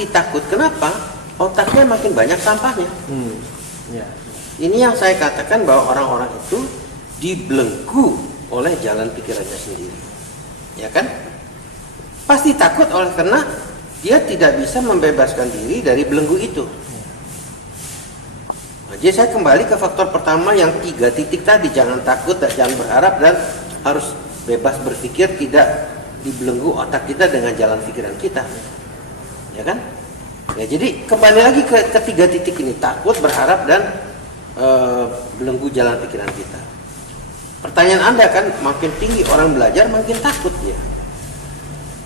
pasti takut. Kenapa? Otaknya makin banyak sampahnya. Ya. Ini yang saya katakan bahwa orang-orang itu dibelenggu oleh jalan pikirannya sendiri. Ya kan? Pasti takut karena dia tidak bisa membebaskan diri dari belenggu itu. Nah, jadi saya kembali ke faktor pertama yang 3 titik tadi. Jangan takut dan jangan berharap, dan harus bebas berpikir, tidak dibelenggu otak kita dengan jalan pikiran kita. Ya kan? Ya, jadi kembali lagi ke 3 titik ini. Takut, berharap, dan belenggu jalan pikiran kita. Pertanyaan Anda kan, makin tinggi orang belajar makin takut dia.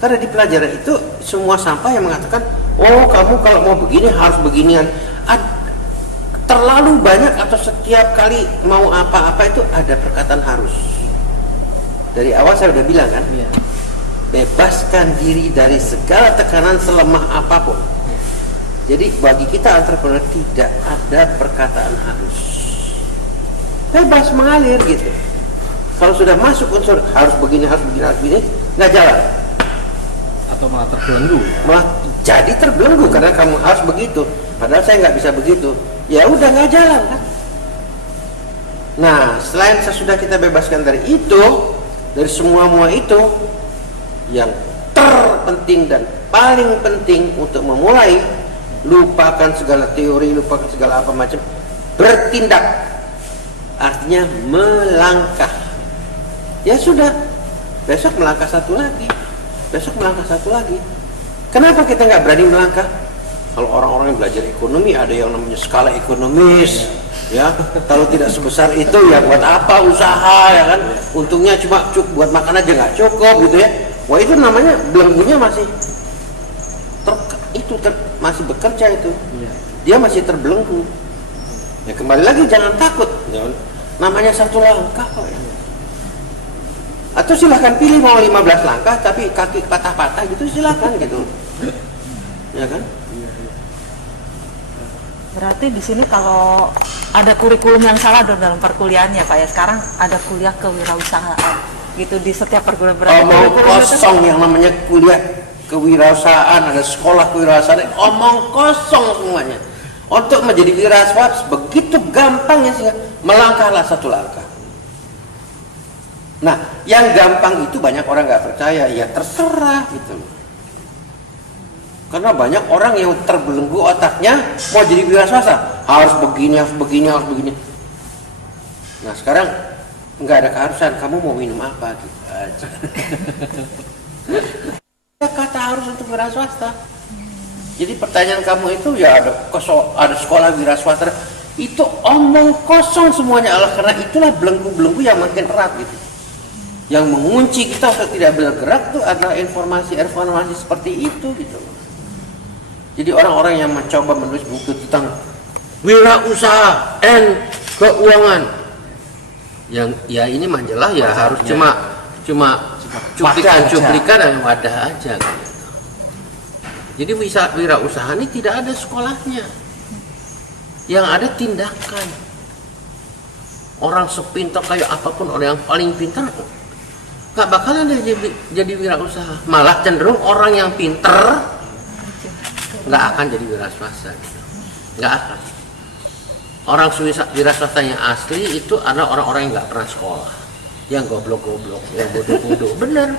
Karena di pelajaran itu semua sampah yang mengatakan, oh kamu kalau mau begini harus beginian. Terlalu banyak, atau setiap kali mau apa-apa itu ada perkataan harus. Dari awal saya udah bilang kan, bebaskan diri dari segala tekanan selemah apapun. Jadi bagi kita entrepreneur tidak ada perkataan harus. Bebas mengalir gitu. Kalau sudah masuk unsur harus begini, nggak jalan. Atau malah terbelenggu. Malah jadi terbelenggu karena kamu harus begitu. Padahal saya nggak bisa begitu. Ya udah nggak jalan kan. Nah, selain sesudah kita bebaskan dari itu, dari semua itu, yang terpenting dan paling penting untuk memulai, lupakan segala teori, lupakan segala apa macam, bertindak. Artinya melangkah. Ya sudah, besok melangkah satu lagi, besok melangkah satu lagi. Kenapa kita nggak berani melangkah? Kalau orang-orang yang belajar ekonomi ada yang namanya skala ekonomis, ya. Kalau tidak sebesar itu ya buat apa usaha, ya kan? Untungnya cuma buat makan aja nggak cukup gitu ya. Wah, itu namanya belenggunya masih masih bekerja itu. Dia masih terbelenggu. Ya kembali lagi, jangan takut. Ya, namanya satu langkah kok ya. Atau silahkan pilih mau 15 langkah tapi kaki patah-patah gitu, silahkan gitu. Ya kan? Berarti di sini kalau ada kurikulum yang salah dalam perkuliahannya Pak ya, sekarang ada kuliah kewirausahaan gitu di setiap perguruan tinggi. Omong kosong yang namanya kuliah kewirausahaan, ada sekolah kewirausahaan, omong kosong semuanya. Untuk menjadi wirausaha begitu gampangnya sih, melangkahlah satu langkah. Nah, yang gampang itu banyak orang nggak percaya, ya terserah gitu. Karena banyak orang yang terbelenggu otaknya mau jadi wirausaha, harus begini, harus begini, harus begini. Nah sekarang nggak ada keharusan, kamu mau minum apa gitu aja. Kata harus untuk wirausaha. Jadi pertanyaan kamu itu ya ada sekolah wirausaha, itu omong kosong semuanya. Karena itulah belenggu-belenggu yang makin erat gitu. Yang mengunci kita untuk tidak bergerak itu adalah informasi seperti itu gitu. Jadi orang-orang yang mencoba menulis buku tentang wirausaha and keuangan, yang ya ini majalah ya harus cuma cuplikan dan wadah aja gitu. Jadi wirausaha ini tidak ada sekolahnya, yang ada tindakan. Orang sepintar kayak apapun, orang yang paling pintar nggak bakalan jadi wirausaha. Malah cenderung orang yang pintar nggak akan jadi wirausaha gitu. Nggak akan. Orang wirausaha yang asli itu adalah orang-orang yang nggak pernah sekolah, yang goblok-goblok, yang bodoh-bodoh. Bener.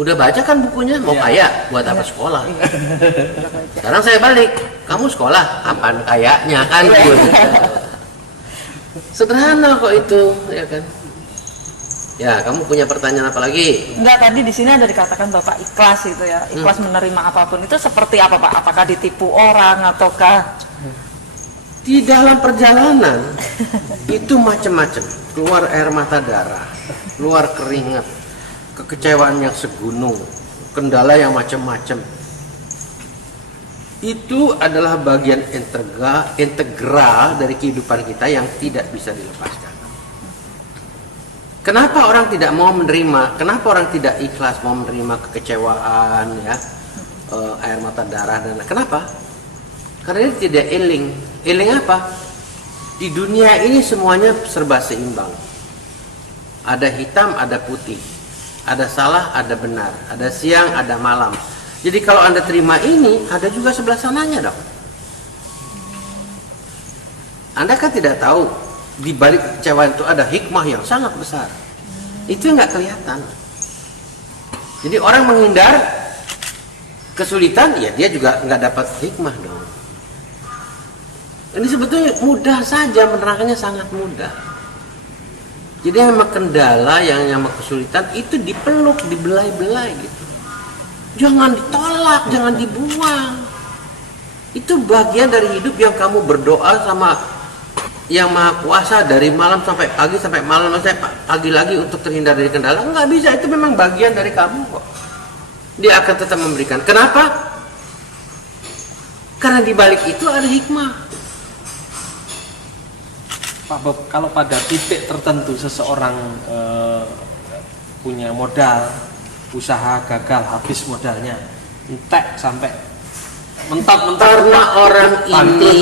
Udah baca kan bukunya, mau kaya buat apa sekolah? Sekarang saya balik, kamu sekolah kapan kayaknya kan? Sederhana kok itu, ya kan? Ya, kamu punya pertanyaan apa lagi? Enggak, tadi di sini ada dikatakan Bapak ikhlas itu ya, ikhlas menerima apapun. Itu seperti apa Pak? Apakah ditipu orang ataukah? Di dalam perjalanan itu macam-macam, keluar air mata darah, keluar keringat, kekecewaan yang segunung, kendala yang macam-macam. Itu adalah bagian integral dari kehidupan kita yang tidak bisa dilepaskan. Kenapa orang tidak mau menerima? Kenapa orang tidak ikhlas mau menerima kekecewaan, ya, air mata darah dan kenapa? Karena dia tidak eling. Eling apa? Di dunia ini semuanya serba seimbang. Ada hitam, ada putih. Ada salah, ada benar. Ada siang, ada malam. Jadi kalau Anda terima ini, ada juga sebelah sananya dong. Anda kan tidak tahu di balik kecewaan itu ada hikmah yang sangat besar. Itu nggak kelihatan. Jadi orang menghindar kesulitan, ya dia juga nggak dapat hikmah dong. Ini sebetulnya mudah saja, menerangkannya sangat mudah. Jadi yang nama kendala, yang nama kesulitan itu dipeluk, dibelai-belai gitu. Jangan ditolak, jangan dibuang. Itu bagian dari hidup yang kamu berdoa sama Yang Maha Kuasa dari malam sampai pagi, sampai malam sampai pagi lagi untuk terhindar dari kendala. Nggak bisa, itu memang bagian dari kamu kok. Dia akan tetap memberikan. Kenapa? Karena di balik itu ada hikmah. Pak Bob, kalau pada titik tertentu seseorang punya modal, usaha gagal, habis modalnya, entek sampai mentok-mentok. Karena orang ini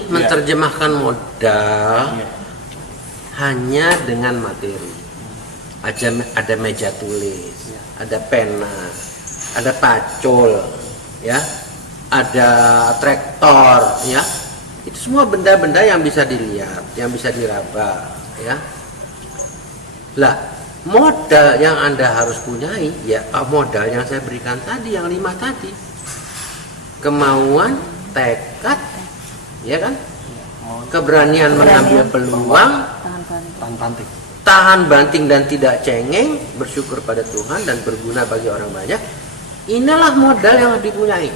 ya, menerjemahkan modal ya, hanya dengan materi. Ada meja tulis, ya, ada pena, ada pacul, ya, ada traktor, ya. Itu semua benda-benda yang bisa dilihat, yang bisa diraba, ya. Lah, modal yang Anda harus punyai, ya modal yang saya berikan tadi, yang 5 tadi. Kemauan, tekad, ya kan? Keberanian mengambil peluang, tahan banting. tahan banting dan tidak cengeng, bersyukur pada Tuhan dan berguna bagi orang banyak. Inilah modal yang harus dipunyai.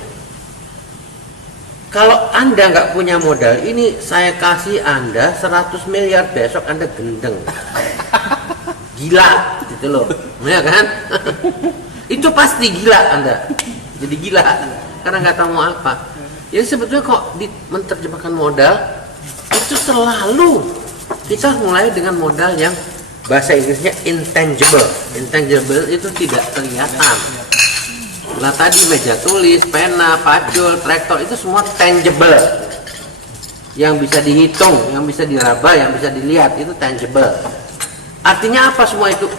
Kalau Anda nggak punya modal ini, saya kasih Anda 100 miliar, besok Anda gendeng. Gila, gitu loh. Ya kan? Itu pasti gila Anda. Jadi gila, karena nggak tahu mau apa. Jadi sebetulnya kok menerjemahkan modal, itu selalu kita mulai dengan modal yang bahasa Inggrisnya intangible. Intangible itu tidak kelihatan. Lah tadi meja tulis, pena, pacul, traktor itu semua tangible. Yang bisa dihitung, yang bisa diraba, yang bisa dilihat, itu tangible. Artinya apa semua itu?